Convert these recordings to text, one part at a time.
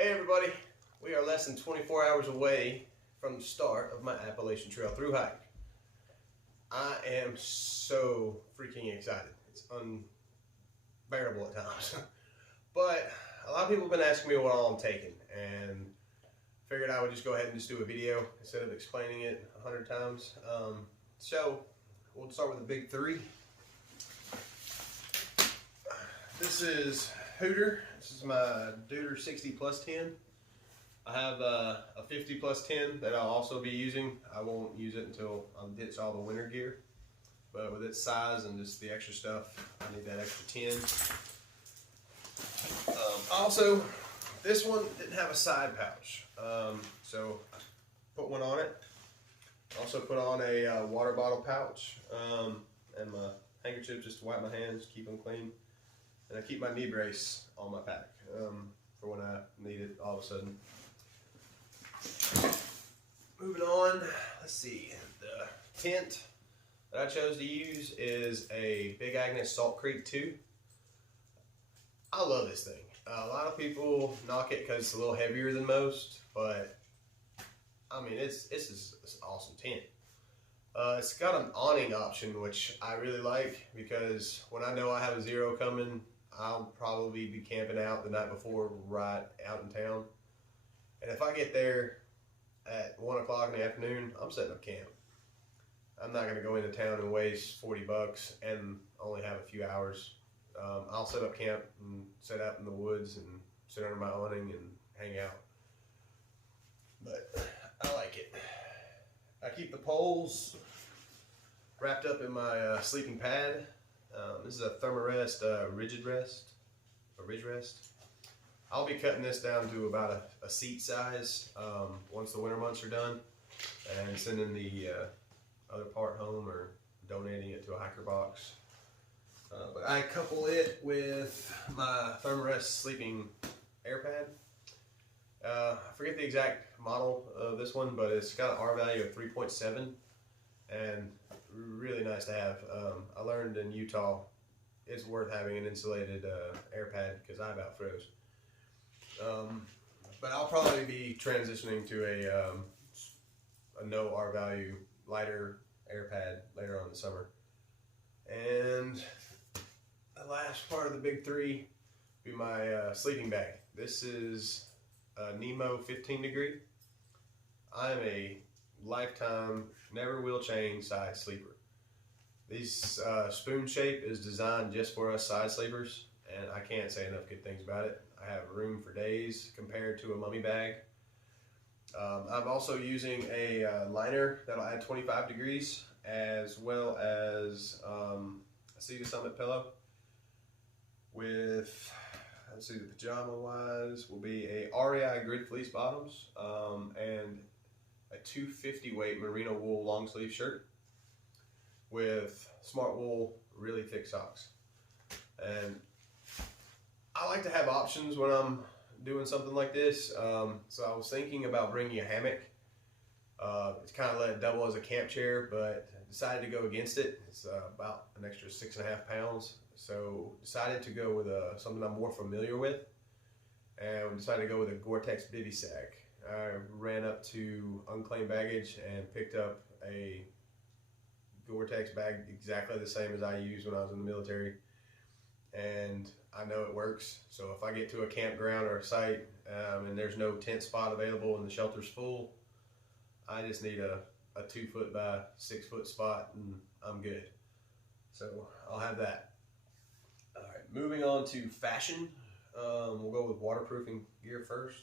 Hey everybody, we are less than 24 hours away from the start of my Appalachian Trail through hike. I am so freaking excited. It's unbearable at times. But a lot of people have been asking me what all I'm taking, and figured I would just go ahead and just do a video instead of explaining it 100 times. So we'll start with the big three. This is Hooter. This is my Deuter 60 plus 10. I have a 50 plus 10 that I'll also be using. I won't use it until I ditch all the winter gear. But with its size and just the extra stuff, I need that extra 10. Also, this one didn't have a side pouch. So I put one on it. Also put on a water bottle pouch and my handkerchief just to wipe my hands, keep them clean. And I keep my knee brace on my pack for when I need it all of a sudden. Moving on, let's see. The tent that I chose to use is a Big Agnes Salt Creek 2. I love this thing. A lot of people knock it because it's a little heavier than most, but I mean, it's an awesome tent. It's got an awning option, which I really like because when I know I have a zero coming, I'll probably be camping out the night before right out in town. And if I get there at 1 o'clock in the afternoon, I'm setting up camp. I'm not going to go into town and waste 40 bucks and only have a few hours. I'll set up camp and set out in the woods and sit under my awning and hang out. But I like it. I keep the poles wrapped up in my sleeping pad. This is a Thermarest Ridge Rest. I'll be cutting this down to about a seat size once the winter months are done, and sending the other part home or donating it to a hiker box. But I couple it with my Thermarest sleeping air pad. I forget the exact model of this one, but it's got an R value of 3.7 and really nice to have. I learned in Utah it's worth having an insulated air pad because I about froze. But I'll probably be transitioning to a no R value lighter air pad later on in the summer. And the last part of the big three be my sleeping bag. This is a Nemo 15 degree. I'm a lifetime, never will change side sleeper. This spoon shape is designed just for us side sleepers, and I can't say enough good things about it. I have room for days compared to a mummy bag. I'm also using a liner that'll add 25 degrees, as well as a Cedar Summit pillow with, let's see, the pajama wise will be a REI grid fleece bottoms and a 250 weight merino wool long sleeve shirt with smart wool really thick socks. And I like to have options when I'm doing something like this. So I was thinking about bringing a hammock. It's kind of let it double as a camp chair, but decided to go against it. It's about an extra 6.5 pounds. So decided to go with something I'm more familiar with, and decided to go with a Gore-Tex bivy sack. I ran up to Unclaimed Baggage and picked up a Gore-Tex bag exactly the same as I used when I was in the military, and I know it works. So if I get to a campground or a site and there's no tent spot available and the shelter's full, I just need a 2 foot by 6 foot spot and I'm good. So I'll have that. All right, moving on to fashion. We'll go with waterproofing gear first.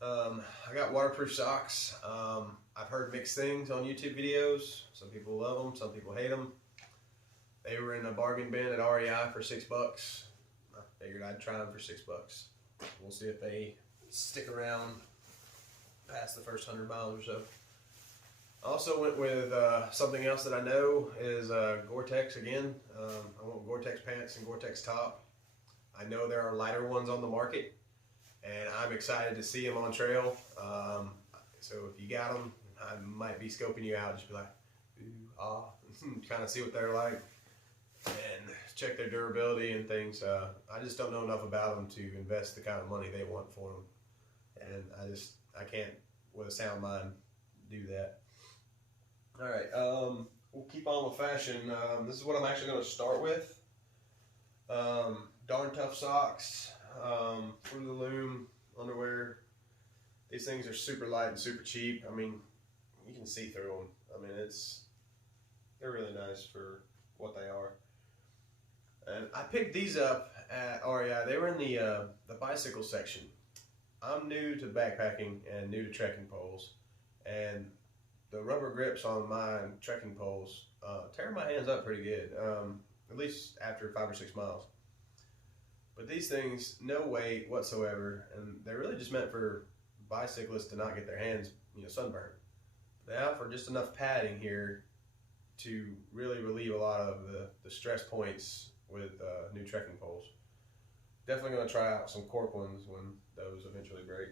I got waterproof socks. I've heard mixed things on YouTube videos. Some people love them, some people hate them. They were in a bargain bin at REI for $6. I figured I'd try them for $6. We'll see if they stick around past the first 100 miles or so. I also went with something else that I know is Gore-Tex again. I want Gore-Tex pants and Gore-Tex top. I know there are lighter ones on the market, and I'm excited to see them on trail. So if you got them, I might be scoping you out. Just be like, ooh, ah, kind of see what they're like and check their durability and things. I just don't know enough about them to invest the kind of money they want for them. and I can't with a sound mind do that. All right, we'll keep on with fashion. This is what I'm actually going to start with. Darn Tough socks, Thru the Loom underwear. These things are super light and super cheap. I mean, you can see through them. I mean, they're really nice for what they are. And I picked these up at REI. They were in the bicycle section. I'm new to backpacking and new to trekking poles, and the rubber grips on my trekking poles tear my hands up pretty good, at least after 5 or 6 miles. But these things, no weight whatsoever, and they're really just meant for bicyclists to not get their hands, sunburned. They offer just enough padding here to really relieve a lot of the stress points with new trekking poles. Definitely going to try out some cork ones when those eventually break.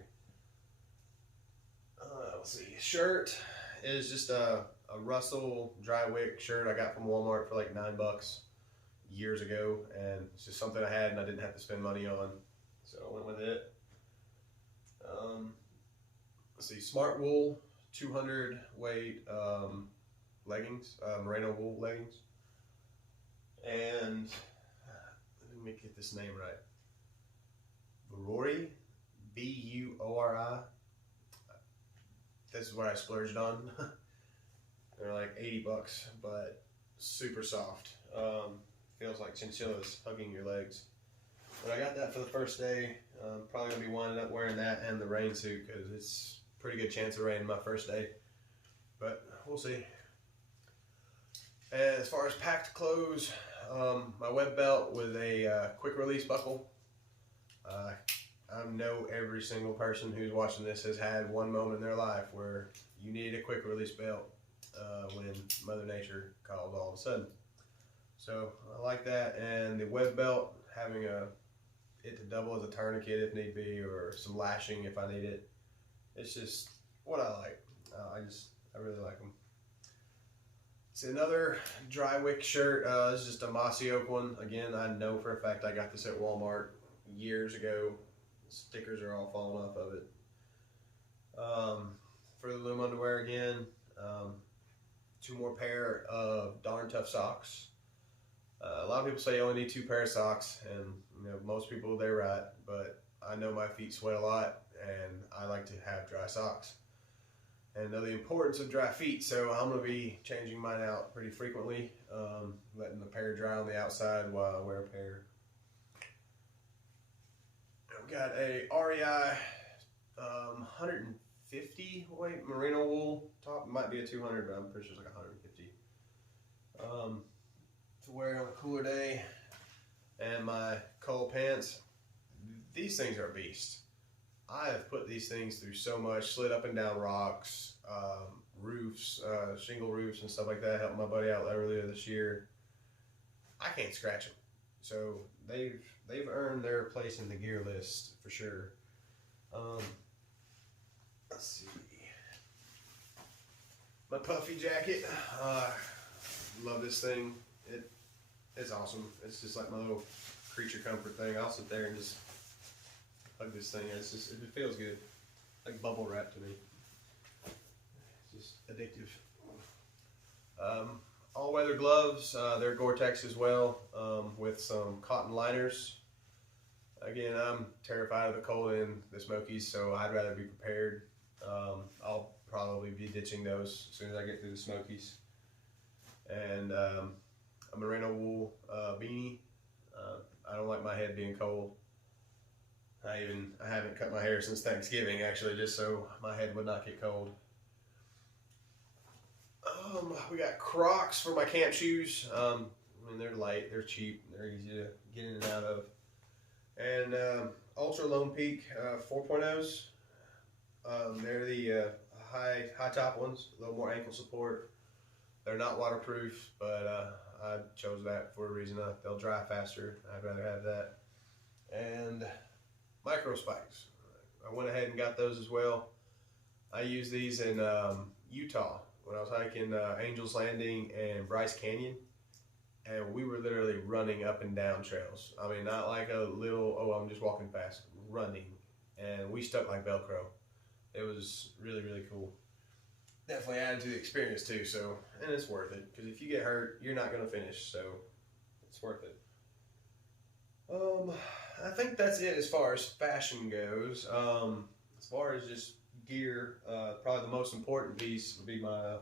Let's see. Shirt is just a Russell dry wick shirt I got from Walmart for like $9 years ago, and it's just something I had and I didn't have to spend money on, so I went with it. Let's see. Smart Wool 200 weight leggings, merino wool leggings, and let me get this name right. Buori, Buori. This is what I splurged on. They're like $80, but super soft. Feels like chinchillas hugging your legs. But I got that for the first day. Probably gonna be winding up wearing that and the rain suit because it's a pretty good chance of rain my first day. But we'll see. And as far as packed clothes, my web belt with a quick release buckle. I know every single person who's watching this has had one moment in their life where you need a quick release belt when Mother Nature calls all of a sudden. So I like that, and the web belt, having it to double as a tourniquet if need be, or some lashing if I need it. It's just what I like. I really like them. It's another dry wick shirt. This is just a mossy oak one. Again, I know for a fact I got this at Walmart years ago. Stickers are all falling off of it. For the Loom underwear again, 2 more pair of Darn Tough socks. A lot of people say you only need 2 pair of socks, and most people, they're right, but I know my feet sweat a lot and I like to have dry socks and know the importance of dry feet, so I'm going to be changing mine out pretty frequently, letting the pair dry on the outside while I wear a pair. I've got a REI 150 weight merino wool top. It might be a 200, but I'm pretty sure it's like 150. To wear on a cooler day. And my Cole pants. These things are a beast. I have put these things through so much, slid up and down rocks, roofs, shingle roofs and stuff like that. Helped my buddy out earlier this year. I can't scratch them. So they've earned their place in the gear list for sure. Let's see. My puffy jacket. Love this thing. It's awesome. It's just like my little creature comfort thing. I'll sit there and just hug this thing. It feels good. Like bubble wrap to me. It's just addictive. All weather gloves. They're Gore-Tex as well, with some cotton liners. Again, I'm terrified of the cold in the Smokies, so I'd rather be prepared. I'll probably be ditching those as soon as I get through the Smokies. And a merino wool beanie. I don't like my head being cold. I haven't cut my hair since Thanksgiving, actually, just so my head would not get cold. We got Crocs for my camp shoes. I mean, they're light, they're cheap, they're easy to get in and out of. And Ultra Lone Peak 4.0s. They're the high top ones, a little more ankle support. They're not waterproof, but I chose that for a reason. They'll dry faster. I'd rather have that. And micro spikes. I went ahead and got those as well. I used these in Utah when I was hiking Angel's Landing and Bryce Canyon, and we were literally running up and down trails. I mean, not like a little, oh, I'm just walking fast, running. And we stuck like Velcro. It was really, really cool. Definitely added to the experience too, so, and it's worth it, because if you get hurt, you're not going to finish, so it's worth it. I think that's it as far as fashion goes. As far as just gear, probably the most important piece would be my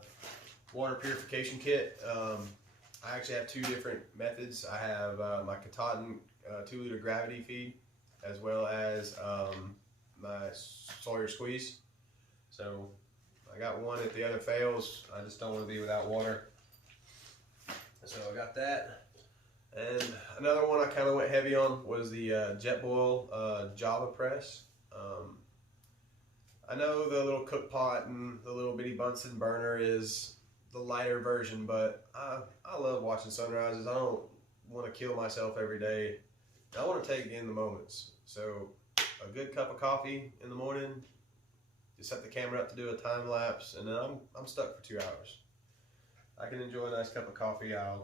water purification kit. I actually have two different methods. I have my Katahdin 2-liter gravity feed, as well as my Sawyer squeeze. So I got one. If the other fails, I just don't want to be without water. So I got that. And another one I kind of went heavy on was the Jetboil Java press. I know the little cook pot and the little bitty Bunsen burner is the lighter version, but I love watching sunrises. I don't want to kill myself every day. I want to take in the moments. So a good cup of coffee in the morning, just set the camera up to do a time lapse, and then I'm stuck for 2 hours. I can enjoy a nice cup of coffee. I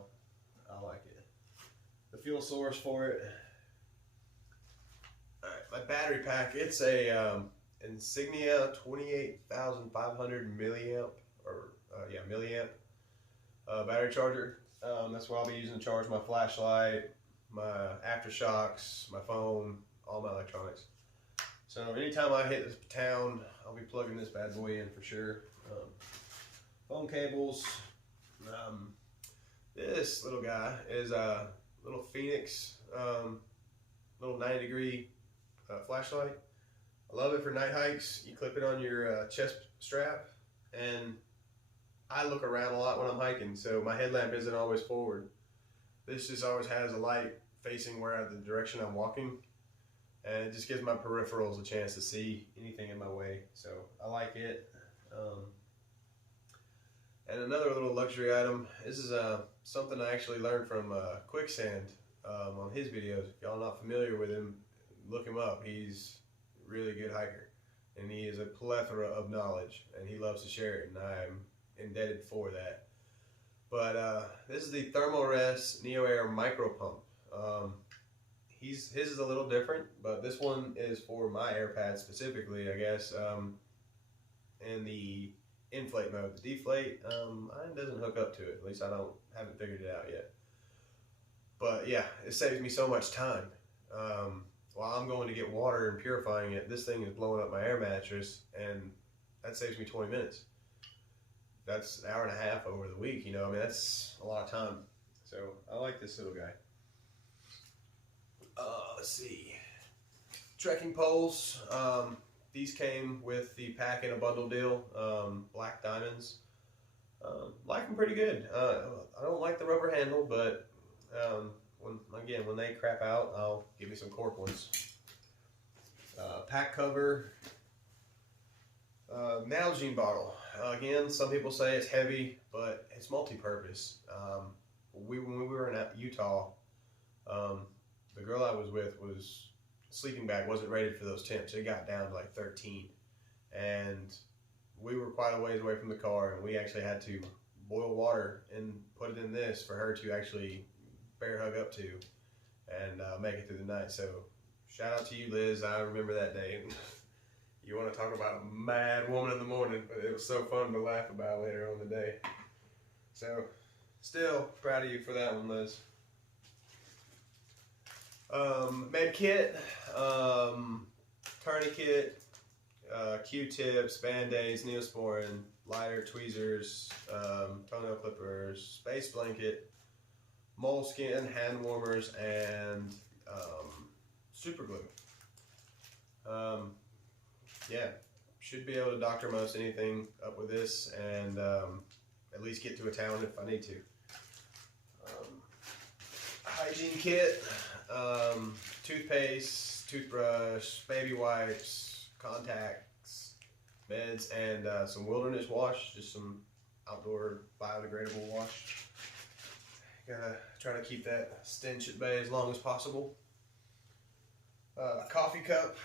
like it. The fuel source for it. All right, my battery pack. It's a Insignia 28,500 milliamp battery charger. That's what I'll be using to charge my flashlight, my aftershocks, my phone, all my electronics. So anytime I hit this town, I'll be plugging this bad boy in for sure. Phone cables. This little guy is a little Phoenix, little 90-degree flashlight. I love it for night hikes. You clip it on your chest strap, and I look around a lot when I'm hiking, so my headlamp isn't always forward. This just always has a light facing the direction I'm walking, and it just gives my peripherals a chance to see anything in my way. So I like it. And another little luxury item. This is something I actually learned from Quicksand on his videos. If y'all not familiar with him, look him up. He's a really good hiker, and he is a plethora of knowledge, and he loves to share it, and I'm indebted for that. But this is the Thermarest Neo Air Micro Pump. His is a little different, but this one is for my air pad specifically, I guess. In the inflate mode. The deflate, mine doesn't hook up to it. At least haven't figured it out yet. But yeah, it saves me so much time. While I'm going to get water and purifying it, this thing is blowing up my air mattress, and that saves me 20 minutes. That's an hour and a half over the week, you know. I mean, that's a lot of time. So I like this little guy. Let's see. Trekking poles. These came with the pack in a bundle deal. Black diamonds. Like them pretty good. I don't like the rubber handle, but when they crap out, I'll give me some cork ones. Pack cover. Nalgene bottle. Again, some people say it's heavy, but it's multi-purpose. When we were in Utah, the girl I was with sleeping bag wasn't rated for those temps. It got down to like 13, and we were quite a ways away from the car, and we actually had to boil water and put it in this for her to actually bear hug up to and make it through the night. So shout out to you, Liz. I remember that day. You want to talk about a mad woman in the morning, but it was so fun to laugh about later on the day. So still proud of you for that one, Liz. Med kit, tourniquet, Q-tips, Band-Aids, Neosporin, lighter, tweezers, toenail clippers, space blanket, moleskin, hand warmers, and super glue. Yeah, should be able to doctor most anything up with this, and at least get to a town if I need to. Hygiene kit. Toothpaste, toothbrush, baby wipes, contacts, meds, and some wilderness wash, just some outdoor biodegradable wash. Gotta try to keep that stench at bay as long as possible. Coffee cup.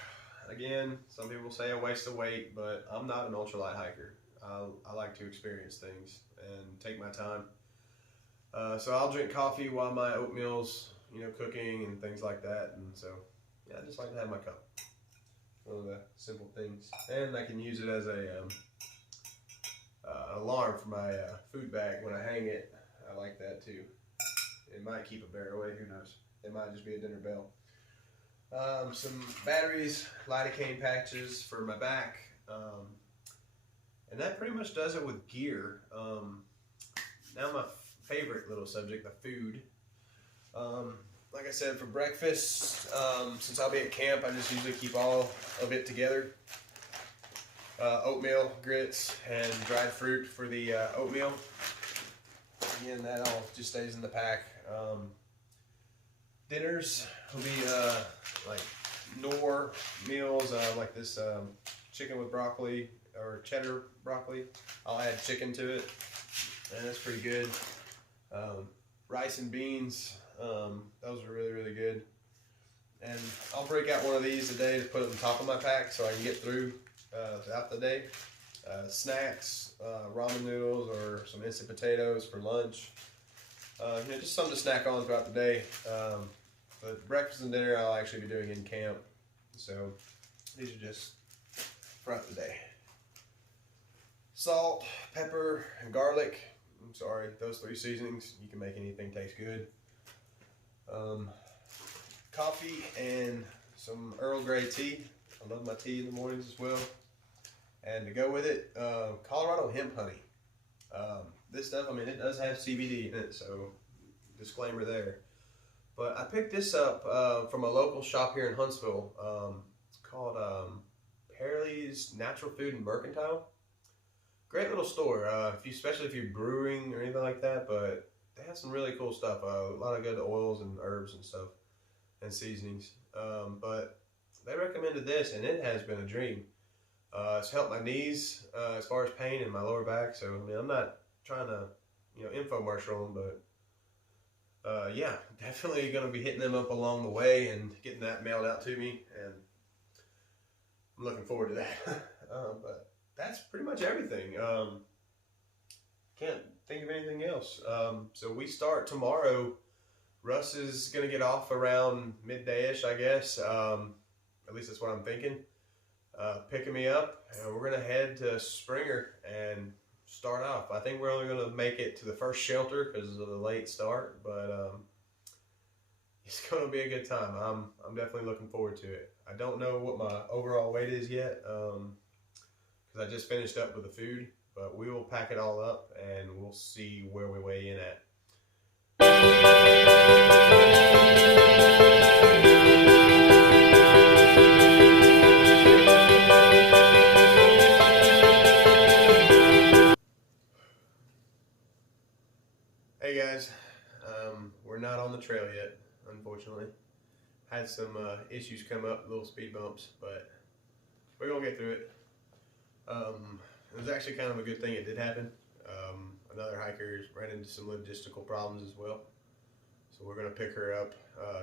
Again, some people say a waste of weight, but I'm not an ultralight hiker. I like to experience things and take my time. So I'll drink coffee while my oatmeal's cooking and things like that, and so yeah, I just like to have my cup. one of the simple things. And I can use it as a alarm for my food bag when I hang it. I like that too. It might keep a bear away, who knows. It might just be a dinner bell. Some batteries, lidocaine patches for my back. And that pretty much does it with gear. Now my favorite little subject, the food. Like I said, for breakfast, since I'll be at camp, I just usually keep all of it together. Oatmeal, grits, and dried fruit for the oatmeal. Again, that all just stays in the pack. Dinners will be like Knorr meals, like this chicken with broccoli or cheddar broccoli. I'll add chicken to it, and that's pretty good. Rice and beans, those are really, really good. And I'll break out one of these a day to put it on top of my pack so I can get through throughout the day. Snacks, ramen noodles or some instant potatoes for lunch. Just something to snack on throughout the day. But breakfast and dinner I'll actually be doing in camp. So these are just throughout the day. Salt, pepper, and garlic. I'm sorry, those 3 seasonings. You can make anything taste good. Coffee and some Earl Grey tea. I love my tea in the mornings as well. And to go with it, Colorado hemp honey. This stuff, I mean, it does have CBD in it, so disclaimer there. But I picked this up from a local shop here in Huntsville. It's called Pearlie's Natural Food and Mercantile. Great little store, especially if you're brewing or anything like that. But they have some really cool stuff. A lot of good oils and herbs and stuff and seasonings. But they recommended this, and it has been a dream. It's helped my knees as far as pain in my lower back. So I mean, I'm not trying to, infomercial them, but yeah, definitely going to be hitting them up along the way and getting that mailed out to me, and I'm looking forward to that. But that's pretty much everything. Can't think of anything else. So we start tomorrow. Russ is going to get off around midday-ish, I guess. At least that's what I'm thinking. Picking me up, and we're going to head to Springer and start off. I think we're only going to make it to the first shelter because of the late start, but it's going to be a good time. I'm definitely looking forward to it. I don't know what my overall weight is yet because I just finished up with the food, but we will pack it all up and we'll see where we weigh in at. Hey guys, we're not on the trail yet, unfortunately. Had some issues come up, little speed bumps, but we're gonna get through it. It was actually kind of a good thing it did happen. Another hiker ran into some logistical problems as well, so we're gonna pick her up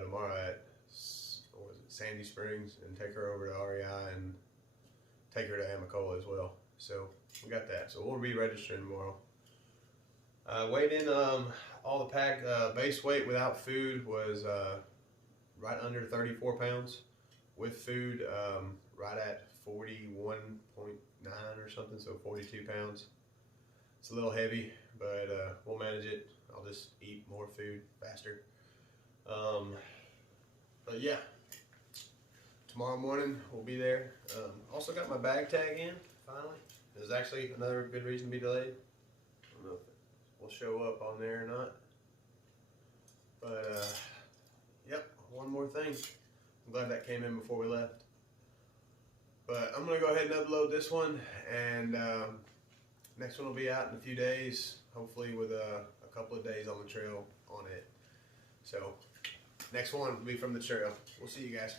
tomorrow at Sandy Springs and take her over to REI and take her to Amicola as well. So we got that. So we'll be registering tomorrow. Weighed in all the pack. Base weight without food was right under 34 pounds. With food, right at 41.9 or something, so 42 pounds. It's a little heavy, but we'll manage it. I'll just eat more food faster. But yeah, tomorrow morning we'll be there. Also got my bag tag in, finally. There's actually another good reason to be delayed. I don't know if it will show up on there or not. But yep, one more thing. I'm glad that came in before we left. But I'm gonna go ahead and upload this one, and next one will be out in a few days, hopefully with a couple of days on the trail on it. So next one will be from the trail. We'll see you guys.